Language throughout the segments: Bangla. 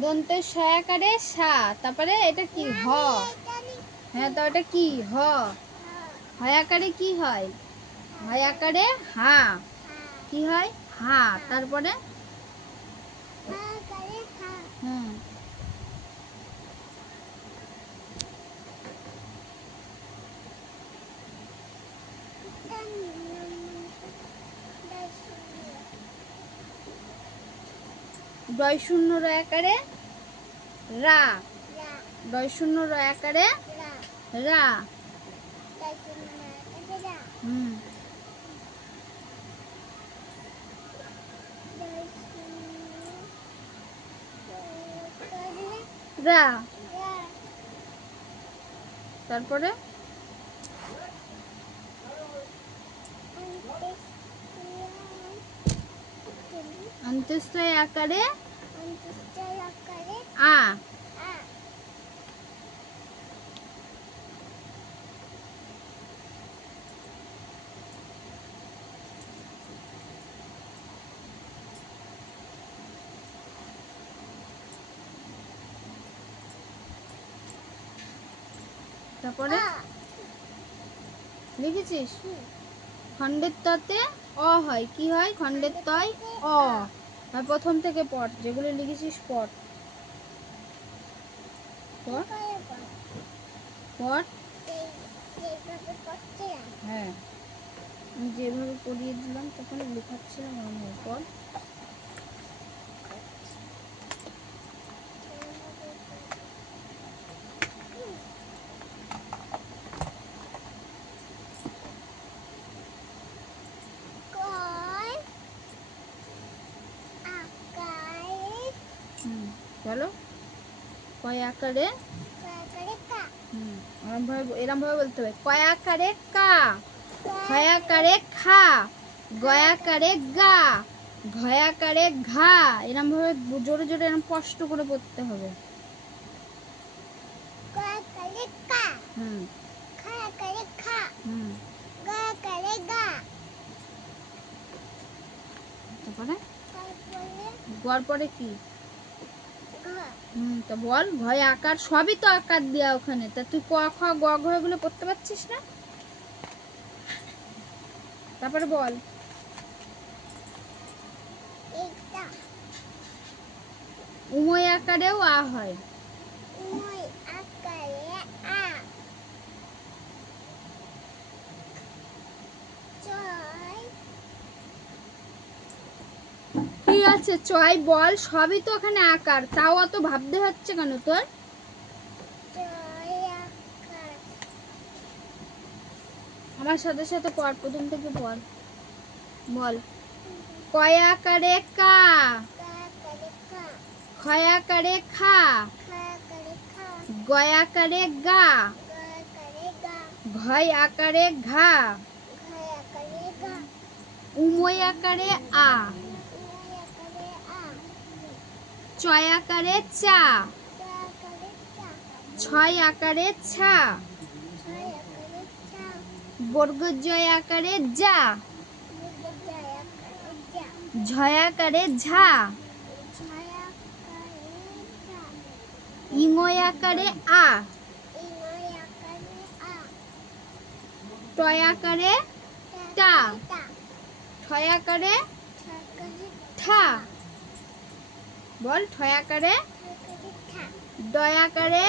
দন্তে সয়াকারে সা, তারপরে এটা কি হ। হ্যাঁ তো এটা কি হ। হয়াকারে কি হয়? হয়াকারে হা, কি হয়? হা। তারপরে হুম ডয় শূন্য রয়াকারে রা, ডয় শূন্য রয়াকারে রা। হুম রা। তারপরে অন্ত্যেষ্টায় আকারে আ। তারপরে লিখেছিস? খণ্ডের ততে অ হয়, কি হয়? খণ্ডের তয় অ হয়। প্রথম থেকে পড়, যেগুলো লিখেছিস পড় পড় পড়। হ্যাঁ আমি যেভাবে পড়িয়ে দিলাম তখন লেখাচ্ছিলাম ওরকম পড়। চলো কয় আকারে এরম ভাবে বলতে হবে। কয় আকারে কা, ক্ষয় আকারে খা, গয়াকারে গা, ঘয়াকারে ঘা। এরম ভাবে জোরে জোরে এরম কষ্ট করে পড়তে হবে। হুম হুম তারপরে গড় পরে কি? তো বল ঘয় আকার, সবই তো আকার দেয়া ওখানে। তা তুই ক খ গ ঘ এগুলো পড়তে পারছিস না? তারপরে বল উময় আকারেও আ হয়। ঠিক আছে চয় বল, সবই তো ওখানে আকার, তাও অত ভাবতে হচ্ছে কেন তোর? আমার সাথে সাথে পড়, প্রথম থেকে পড়। বল কয় আকারে কা, ক্ষয় আকারে খা, গয় আকারে গা, ঘয় আকারে ঘা, উময় আকারে আ, চয় আকারে চা, ছয় আকারে ছা, বর্গজয় আকারে যা, ঝয় আকারে ঝা, ইময় আকারে আ, টয় আকারে টা, ঠয় আকারে ঠা। বল ঠয় আকারে ডয় আকারে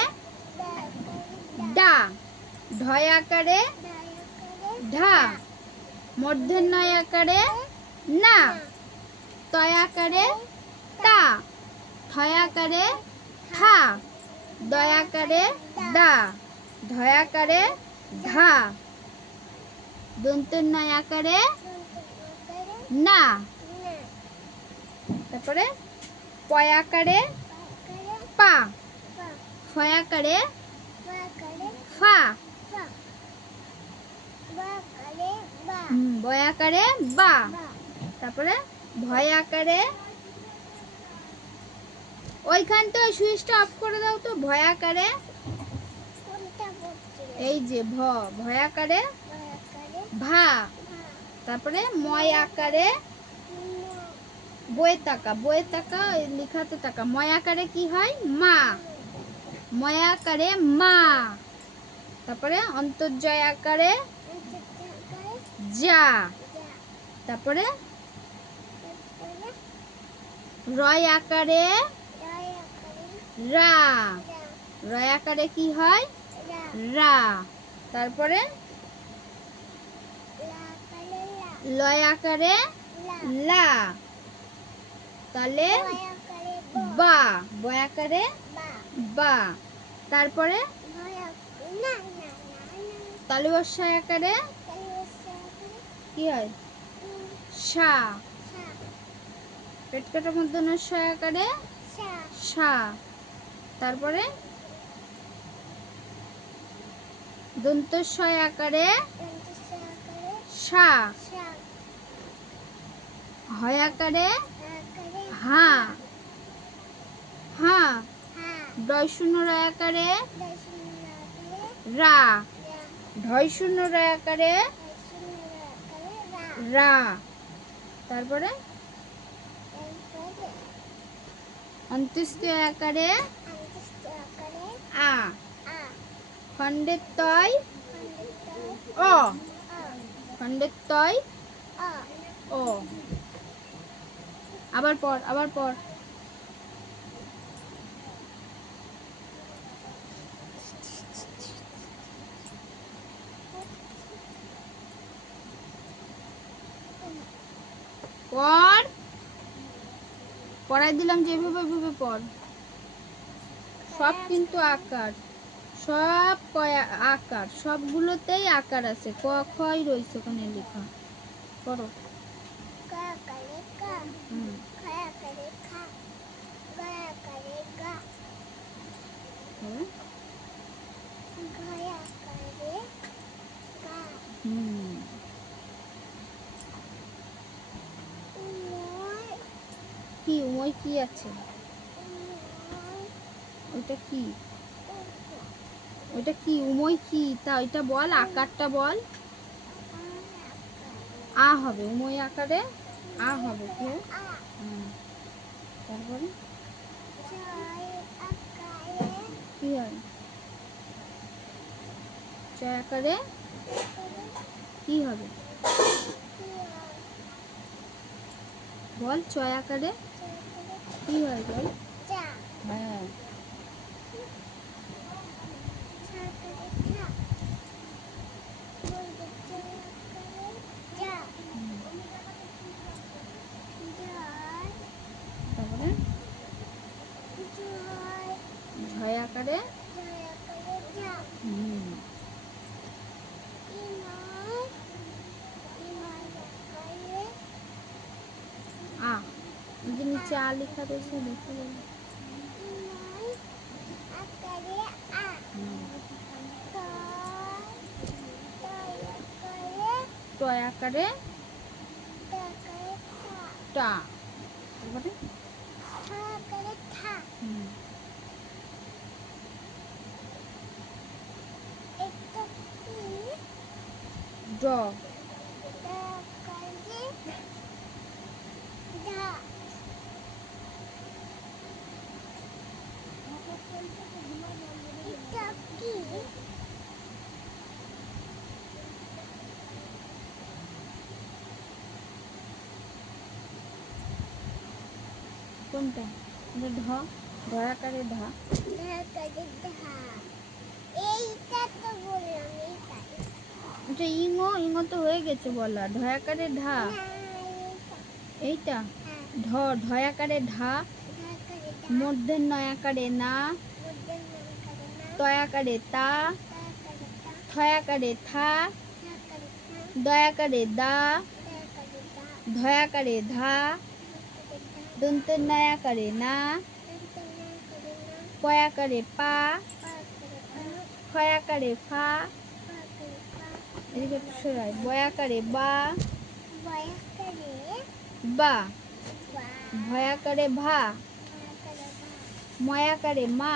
ডা, ঢয় আকারে ঢা, মূর্ধন্যয় আকারে না, তয় আকারে তা, ঠয় আকারে ঠা, দয় আকারে দা, ধয় আকারে ধা, দন্তন্যয় আকারে না। তারপরে পয় আকারে পা, ফয় আকারে ফা, বয় আকারে বা। তারপরে ভয় আকারে, ওইখান তো সুইচটা অফ করে দাও তো। ভয় আকারে এই যে ভয় আকারে ভা। তারপরে ময় আকারে বইয়ে তাকা, বইয়ে তাকা, লেখাতে তাকা। ময়াকারে কি হয়? মা। ময়াকারে মা। তারপরে অন্তর্জয় আকারে যা। তারপরে রয় আকারে রা। রয় আকারে কি হয়? রা। তারপরে লয় আকারে লা। তাহলে বা। বয় আকারে বা। তারপরে তালে বর্ষায় আকারে কি হয়? সা। পেট কাটা মধ্যনস্বয় আকারে সা। তারপরে দন্তস্বয় আকারে সা। হয় আকারে হা। হা। ডয় শূন্য রয় আকারে রা। ঢয় শূন্য রয় আকারে রা। তারপরে অন্ত্যেষ্টি আকারে আ। খণ্ডের তয় অ। খণ্ডের তয় ও। আবার পর, আবার পর। পর। পড়াই দিলাম যেভাবে ওইভাবে পর। সব কিন্তু আকার, সব আকার, সবগুলোতেই আকার আছে। ক খই রয়েছে ওখানে লেখা। করো। কি ওই কি আছে? ওইটা কি? ওইটা কি? উময় কি? তা ওইটা বল, আকারটা বল। আ হবে, উময় আকারে আ হবে। কি? তারপরে কি হয়? চয় আকারে কি হবে? বল, চয় আকারে কি হয় বল? হ্যাঁ। তারপরে ঝয় আকারে আ। এই যে নিচে আ লেখা রয়েছে, লিখে বলো। টয় আকারে টা। তারপরে ড। কোনটা? ঢ। ঢ আকারে ধা। এটা ইঙো, ইঙো তো হয়ে গেছে বলা। ঢ আকারে ঢা। এইটা ঢ। ঢ আকারে ঢা। মধ্যের নয় আকারে না। তয় আকারে তা। থয় আকারে থা। দয় আকারে দা। ধয় আকারে ধা। দন্তের নয় আকারে না। পয় আকারে পা। ফয় আকারে ফা। এদিকে একটু সরাই। বয় আকারে বা। বা। ভয় আকারে ভা। ময় আকারে মা।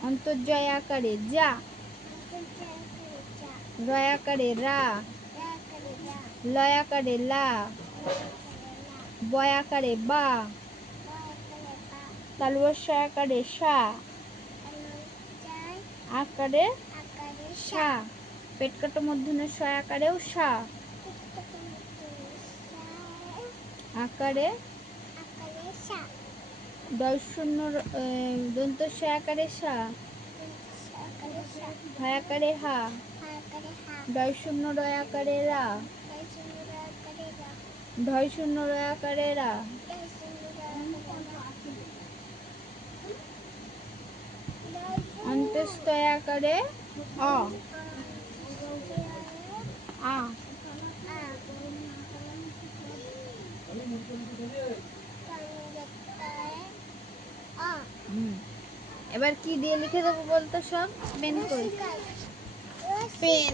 অন্তর্জয় আকারে যা। রয় আকারে রা। লয় আকারে লা। বয় আকারে বা, তালুর শ আকারে সা, আকারে সা, পেট কাটা মূর্ধন্য ষ আকারেও সা, আকারে দয় শূন্য দন্ত স আকারে সা, হয় আকারে হা, ডয় শূন্য রয় আকারে রা, ঢয় শূন্য রয় আকারে রা, অন্তস্তয় আকারে অ, আ। এবার কি দিয়ে লিখে দেবো বলতো সব? পেন কই? পেন।